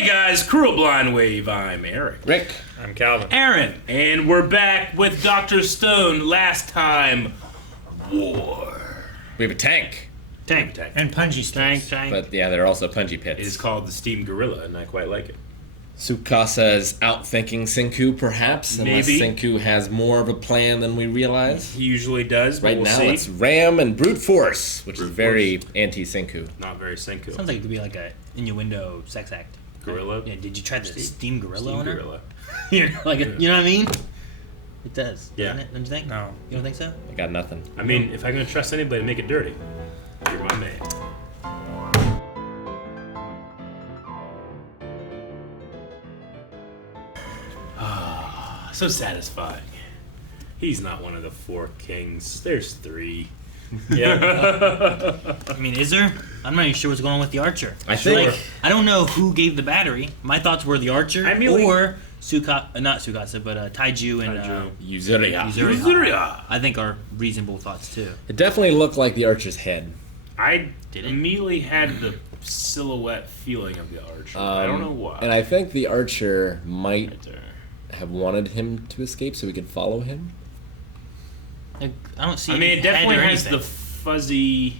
Hey guys, Cruel Blind Wave, I'm Eric. Rick. I'm Calvin. Aaron. And we're back with Dr. Stone. Last time, war. We have a tank. Tank. And punji sticks. Tank. But yeah, there are also punji pits. It is called the Steam Gorilla, and I quite like it. Tsukasa is outthinking Senku, perhaps, unless Maybe. Senku has more of a plan than we realize. He usually does, but Right we'll now, see. it's Ram and Brute Force, which Brute is very anti-Senku. Not very Senku. Sounds like it could be like a innuendo sex act. Gorilla? Yeah, did you try the Steam Gorilla Steam on her? Gorilla. You know what I mean? It does, Yeah. doesn't it? Don't you think? No. You don't think so? I got nothing. I mean, if I'm going to trust anybody to make it dirty, you're my man. So satisfying. He's not one of the four kings. There's three. Yeah. I mean, is there? I'm not even sure what's going on with the archer. I think- Like, I don't know who gave the battery. My thoughts were the archer I mean, or not Tsukasa, but Taiju and Taiju. Yuzuriya. Yuzuriya. I think are reasonable thoughts too. It definitely looked like the archer's head. I Did it? immediately had the silhouette feeling of the archer. I don't know why. And I think the archer might Right there. have wanted him to escape so we could follow him. Like, I don't see. I mean, any it definitely head or has the anything. fuzzy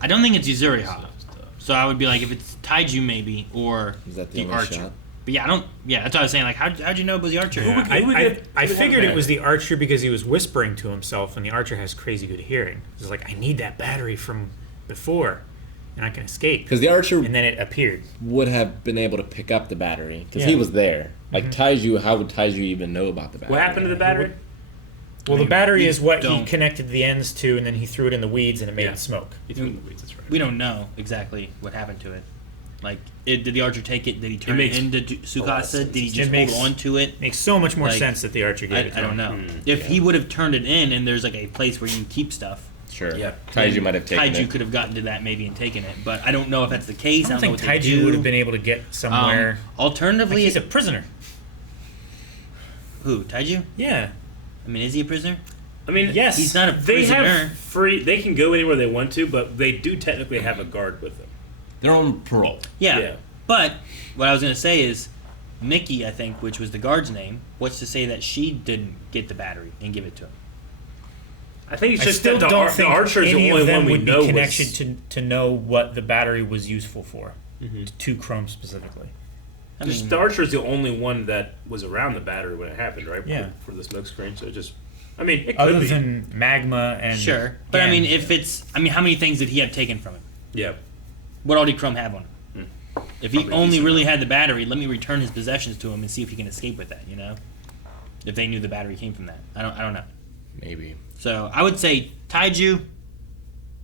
I don't think it's Yuzuriha. stuff. So I would be like, if it's Taiju maybe, or Is that the the only archer. shot? But yeah, I don't. Yeah, that's what I was saying. Like, how'd you know it was the archer? Who would- I figured that? it was the archer because he was whispering to himself, and the archer has crazy good hearing. He's like, I need that battery from before, and I can escape. Because the archer And then it appeared. would have been able to pick up the battery, because Yeah. he was there. Like Taiju, how would Taiju even know about the battery? What happened to the battery? Well, mean, the battery we is what he don't- connected the ends to, and then he threw it in the weeds, and it made Yeah. it smoke. He threw it in the weeds, that's right. We don't know exactly what happened to it. Like, did the archer take it? Did he turn it makes into a lot of Tsukasa? sense. Did he It just makes- hold on to it? Makes so much more Like, sense that the archer gave it to I don't him. know. If he would have turned it in, and there's like a place where you keep stuff, Sure. Yeah. Taiju might have taken Taiju it. could have gotten to that maybe and taken it. But I don't know if that's the case. I don't think know what they Taiju do. would have been able to get somewhere. Like, Alternatively, he's a prisoner. who? Taiju? Yeah. I mean, is he a prisoner? I mean, Yes. He's not a they prisoner. have free. They can go anywhere they want to, but they do technically have a guard with them. They're on parole. Yeah. Yeah. But what I was going to say is, Nikki, I think, which was the guard's name, what's to say that she didn't get the battery and give it to him? I think it's I just still that the, don't the think archer is any the only of them one we would know be connected was. to know what the battery was useful for. Mm-hmm. To Chrome specifically. I Just mean, the archer is the only one that was around the battery when it happened, right? Yeah. For the smoke screen, so it just. I mean, it could Other be. than magma and sure. But I mean, Gan. if it's, I mean, how many things did he have taken from him? Yeah. What all did Chrome have on him? If he Probably only decent really amount. had the battery, let me return his possessions to him and see if he can escape with that. You know, if they knew the battery came from that, I don't know. Maybe. So I would say Taiju,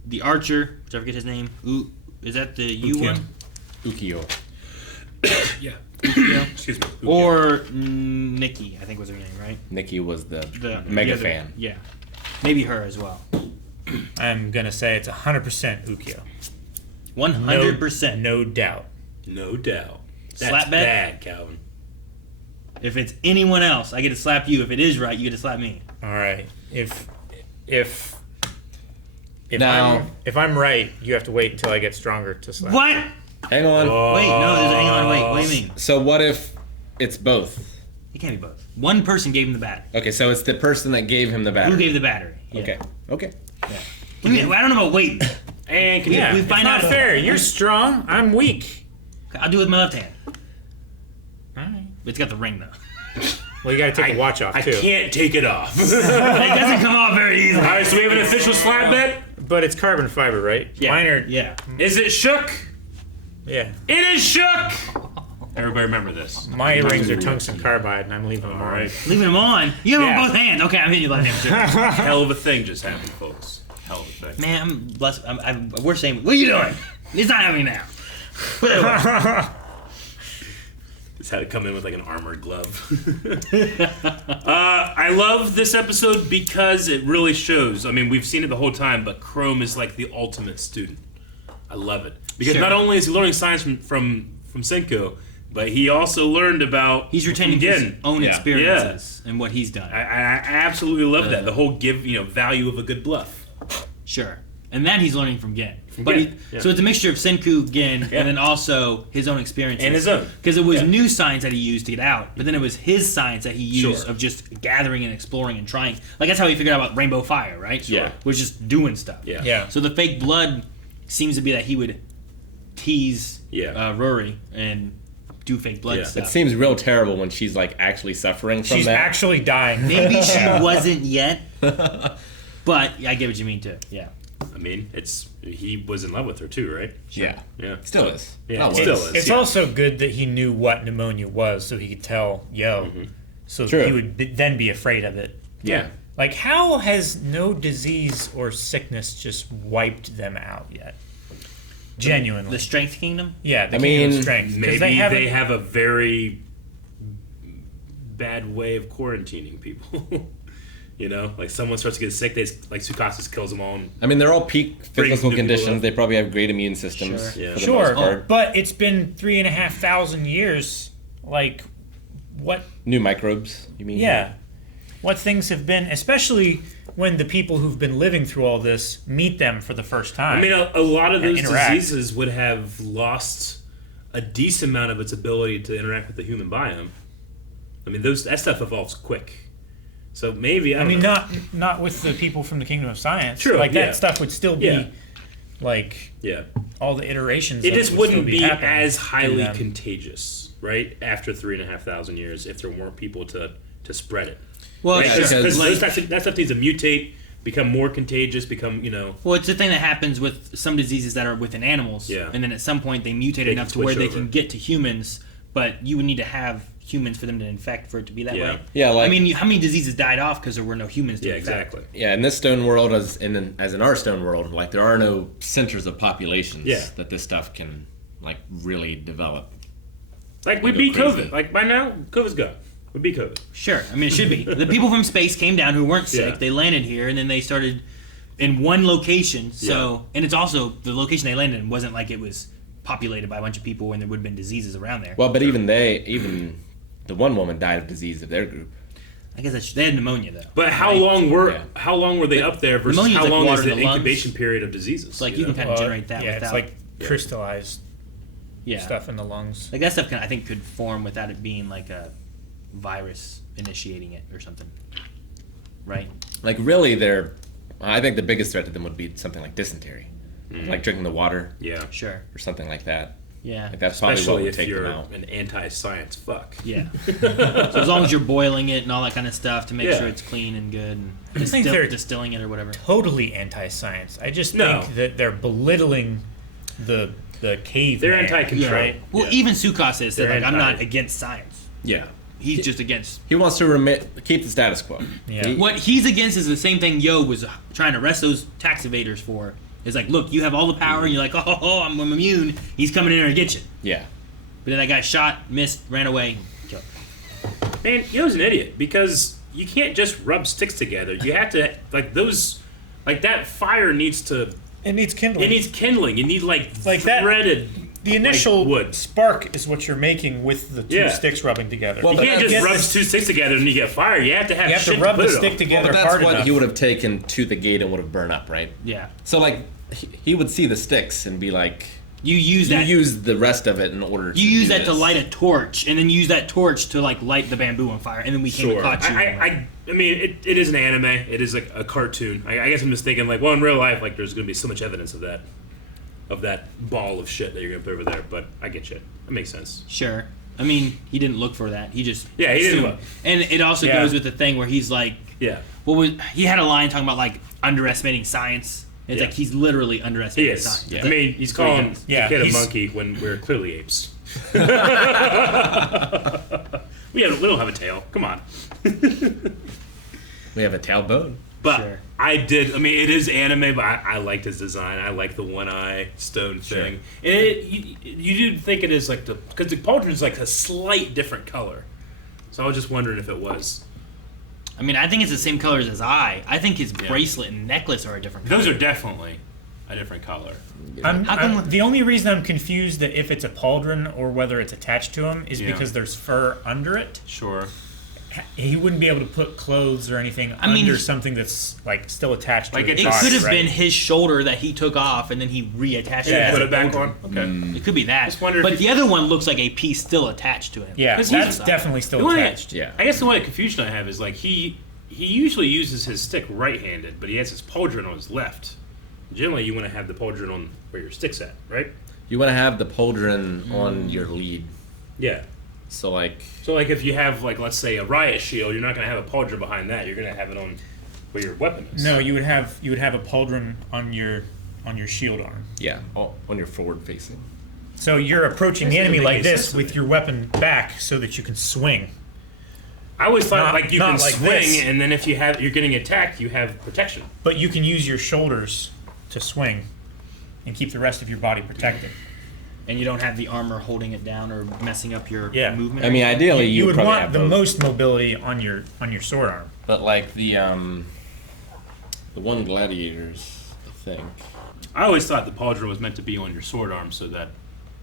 the archer, which I forget his name. Is that the U Ukyo. one? Ukiyo. Yeah. Ukyo? Excuse me. Or Nikki, I think was her name, right? Nikki was the The mega other- fan. Yeah, maybe her as well. I'm gonna say it's 100% Ukyo. 100%. No doubt. No doubt. That's Slap bet? bad, Calvin. If it's anyone else, I get to slap you. If it is right, you get to slap me. All right. If Now- I'm right, you have to wait until I get stronger to slap. What? Hang on. Wait, no. Hang on. Wait. What do you mean? So what if it's both? It can't be both. One person gave him the battery. Okay, so it's the person that gave him the battery. Who gave the battery? Yeah. Okay. Okay. I mean, I don't know about waiting. And can Yeah, we it's find not out- fair. You're strong. I'm weak. I'll do it with my left hand. All right. It's got the ring though. Well, you gotta take the watch off I too. can't take it off. It doesn't come off very easily. All right, so we have an official slap bet. But it's carbon fiber, right? Yeah. Mine are. Yeah. Is it shook? Yeah. It is shook. Everybody remember this. My rings are tungsten carbide, and I'm leaving them All on. right. Leaving them on. You have them Yeah. on both hands. Okay, I'm hitting you left hand too. Hell of a thing just happened, folks. Hell of a thing. Man, I'm blessed. We're saying, what are you doing? It's not happening now. Put it away. Just had to come in with like an armored glove. I love this episode because it really shows. I mean, we've seen it the whole time, but Chrome is like the ultimate student. I love it because Sure. not only is he learning science from Senko, but he also learned about He's retaining Gen. his own Yeah. experiences and what he's done. I absolutely love that. The whole value of a good bluff. Sure. And that he's learning from Gen. But Yeah. so it's a mixture of Senku, Gin, and then also his own experiences. And his own. Because it was Yeah. new science that he used to get out, but then it was his science that he used Sure. of just gathering and exploring and trying. Like, that's how he figured out about Rainbow Fire, right? Yeah. Was just doing stuff. Yeah. Yeah. So the fake blood seems to be that he would tease Rory and do fake blood Yeah. stuff. It seems real terrible when she's like actually suffering from She's that. actually dying. Maybe she wasn't yet, but I get what you mean too. Yeah. I mean, he was in love with her too, right? Yeah. Yeah. Still is. Yeah, Not it still worse. is. It's yeah. also good that he knew what pneumonia was, so he could tell Yo, so True. he would then be afraid of it. Yeah. Like, how has no disease or sickness just wiped them out yet? Genuinely. The Strength Kingdom? Yeah, the I Kingdom mean, of Strength. 'Cause Maybe they they have a very bad way of quarantining people. You know, like someone starts to get sick, like Tsukasa kills them all. And, I mean, they're all peak Brings physical new people conditions. up. They probably have great immune systems. Sure. Yeah. For the Sure, most part. but it's been 3,500 years. Like, what? New microbes, you mean? Yeah. What things have been, especially when the people who've been living through all this meet them for the first time. I mean, a lot of those interact. diseases would have lost a decent amount of its ability to interact with the human biome. I mean, that stuff evolves quick. So maybe I don't know. not with the people from the Kingdom of Science. True, like yeah. that stuff would still be Yeah. like Yeah, all the iterations. it of just would still wouldn't be happening as to highly them. contagious, right? After 3,500 years, if there weren't people to spread it. Well, Right? Yeah, Because because- that stuff needs to mutate, become more contagious, become Well, it's the thing that happens with some diseases that are within animals. Yeah. And then at some point they mutate They enough can to where switch they over. can get to humans, but you would need to have humans for them to infect for it to be that Yeah. way. Yeah, like- I mean, how many diseases died off because there were no humans to yeah, infect? exactly. Yeah, in this stone world, as in our stone world, like there are no centers of populations Yeah. that this stuff can like really develop. Like we Go beat crazy. COVID. Like by now, COVID's gone. We beat COVID. Sure. I mean, it should be. The people from space came down who weren't sick. Yeah. They landed here, and then they started in one location. So, and it's also the location they landed in wasn't like it was populated by a bunch of people and there would have been diseases around there. Well, but even the one woman died of disease of their group. I guess they had pneumonia though. But how Right? long were Yeah. they up there versus Pneumonia's how like long water is in the the lungs. incubation period of diseases? It's like you can kind of generate that yeah, without. it's like crystallized yeah. stuff in the lungs. Like that stuff I think could form without it being like a virus initiating it or something. Right? Like really, I think the biggest threat to them would be something like dysentery, like drinking the water Yeah. Sure. or something like that. Yeah. Like that's probably what Especially would if take them you're out. an anti-science fuck. Yeah. So as long as you're boiling it and all that kind of stuff to make Yeah. sure it's clean and good and I think they're distilling it or whatever. totally anti-science. I just No. think that they're belittling the cave. They're anti-control. right? Well, Yeah. even Tsukasa has said, They're like, I'm not anti- against science. Yeah, He's just against. he wants to keep the status quo. Yeah. What he's against is the same thing Yo was trying to arrest those tax evaders for. It's like, look, you have all the power, and you're like, oh, I'm immune. He's coming in there to get you. Yeah, But then that guy shot, missed, ran away, killed. Man, Yo's an idiot because you can't just rub sticks together. You have to that fire needs to. It needs kindling. It needs kindling. You need like that- threaded. the initial wood. spark is what you're making with the two Yeah. sticks rubbing together. Well, You but can't that's- just get rub this- two sticks together and you get fire. You have to have you have shit to rub put the it stick on. together but that's hard what enough. he would have taken to the gate and would have burned up, right? Yeah. So like he would see the sticks and be like, You use you that. use the rest of it in order. You use do that to this. light a torch, and then use that torch to like light the bamboo on fire, and then we came and Sure. caught you. I mean, it is an anime. It is like a cartoon. I guess I'm just thinking, like, well, in real life, like, there's going to be so much evidence of that ball of shit that you're going to put over there. But I get you. That makes sense. Sure. I mean, he didn't look for that. He just Yeah, he didn't assumed. look. And it also Yeah. goes with the thing where he's like, Yeah, he had a line talking about like underestimating science. It's Yeah. like he's literally he underestimating is. science. Yeah. I mean, he's That's what he calling does. Yeah, the kid a he's- monkey when we're clearly apes. we don't have a tail. Come on. We have a tailbone. But Sure. I mean, it is anime, but I liked his design. I like the one eye stone thing. And you do think it is like because the pauldron's like a slight different color. So I was just wondering if it was. I mean, I think it's the same color as his eye. I think his bracelet and necklace are a different color. Those are definitely a different color. How come- the only reason I'm confused that if it's a pauldron or whether it's attached to him is Yeah. because there's fur under it. Sure. he wouldn't be able to put clothes or anything under something that's like still attached to his It body, could have right? been his shoulder that he took off and then he reattached Yeah. it. Put it back on. Okay. It could be that. Just wonder if But he- the other one looks like a piece still attached to him. Yeah, 'Cause that's he's- definitely The still one- attached. Yeah. I guess the one confusion I have is like he usually uses his stick right-handed, but he has his pauldron on his left. Generally, you want to have the pauldron on where your stick's at, right? You want to have the pauldron on your lead. Yeah. So like, So like if you have like let's say a riot shield, you're not going to have a pauldron behind that. You're going to have it on where your weapon is. No, you would have a pauldron on your shield arm. yeah, on your forward facing. So you're approaching the That doesn't enemy make like any this sense to with me. your weapon back so that you can swing. I always thought Not- like you not can like swing, this. and then if you're getting attacked, you have protection. But you can use your shoulders to swing and keep the rest of your body protected. And you don't have the armor holding it down or messing up your Yeah. movement. I mean, ideally, You would probably want have the both. most mobility on your sword arm. But like the one Gladiators, I think. I always thought the pauldron was meant to be on your sword arm so that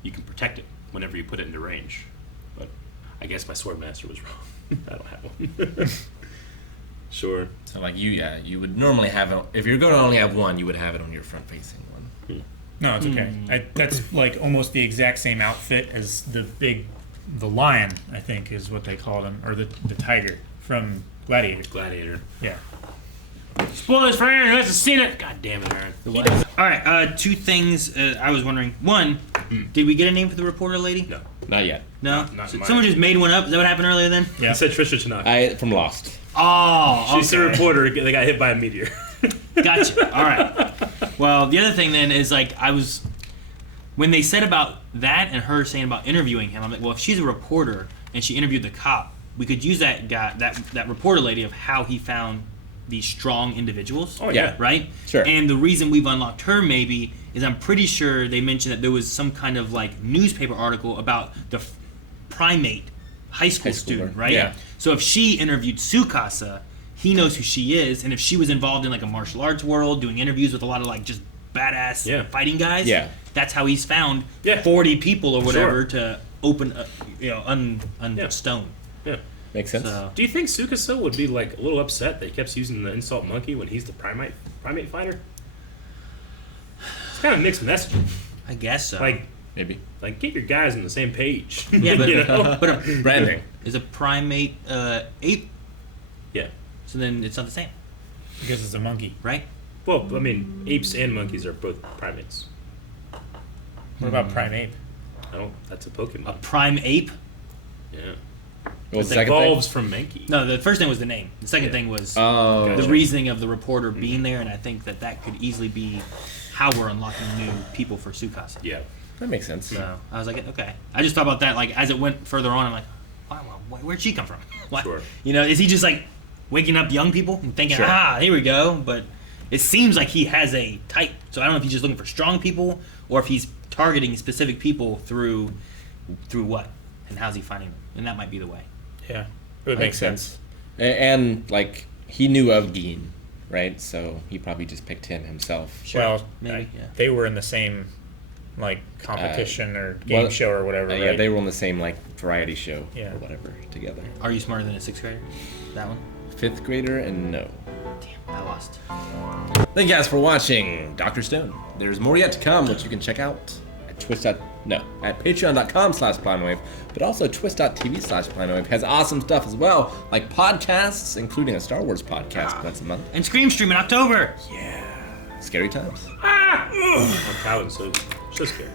you can protect it whenever you put it into range. But I guess my sword master was wrong. I don't have one. Sure. So like you would normally have it, if you're going to only have one, you would have it on your front facing one. No, it's okay. That's like almost the exact same outfit as the lion, I think is what they called him, or the tiger from Gladiator. Gladiator. Yeah. Spoilers for Aaron who hasn't seen it. God damn it, Aaron. All right, two things I was wondering. One, did we get a name for the reporter lady? No. Not yet. No? Not So mine. someone just made one up? Is that what happened earlier then? Yeah. I said Trisha Tanaka. From Lost. Oh, She's the reporter that got hit by a meteor. Gotcha. All right. Well, the other thing then is like when they said about that and her saying about interviewing him, I'm like, well, if she's a reporter and she interviewed the cop, we could use that guy, that reporter lady, of how he found these strong individuals. Oh, yeah. Right? Sure. And the reason we've unlocked her maybe is I'm pretty sure they mentioned that there was some kind of like newspaper article about the primate high school High schooler. student, right? Yeah. So if she interviewed Tsukasa, he knows who she is, and if she was involved in like a martial arts world, doing interviews with a lot of like just badass Yeah. fighting guys, Yeah. that's how he's found Yeah. 40 people or whatever Sure. to open, stone. Yeah. Makes sense. So Do you think Tsukasa would be like a little upset that he kept using the insult monkey when he's the primate fighter? It's kind of mixed messaging. I guess so. Maybe. Like get your guys on the same page. yeah, but you know? but Branding. is a primate ape? Yeah. So then it's not the same, Because it's a monkey. right? Well, I mean, apes and monkeys are both primates. What about prime ape? I don't. That's a A Pokemon. prime ape? Yeah. What was the It second evolves from Mankey. No, the first thing was the name. The second Yeah. thing was thing? Oh. the Gotcha. reasoning of the reporter being there, and I think that could easily be how we're unlocking new people for Tsukasa. Yeah. That makes sense. So I was like, okay. I just thought about that, like as it went further on. I'm like, where'd she come from? Why? Sure. You know, is he just like waking up young people and thinking, Sure. here we go? But it seems like he has a type. So I don't know if he's just looking for strong people or if he's targeting specific people through what and how's he finding them, and that might be the way. Yeah. It would make Makes sense. And like he knew of Geen, right? So he probably just picked him himself. Well, Maybe, yeah. they were in the same like competition or game show or whatever, right? Yeah, they were on the same like variety show Yeah. or whatever together. Are you smarter than a sixth grader? That one? 5th grader and no. Damn, I lost. Thank you guys for watching Dr. Stone. There's more yet to come, which you can check out at patreon.com/planwave, but also twist.tv/planwave has awesome stuff as well, like podcasts, including a Star Wars podcast once a month. And Scream Stream in October. Scary times. I'm Calvin, so scary.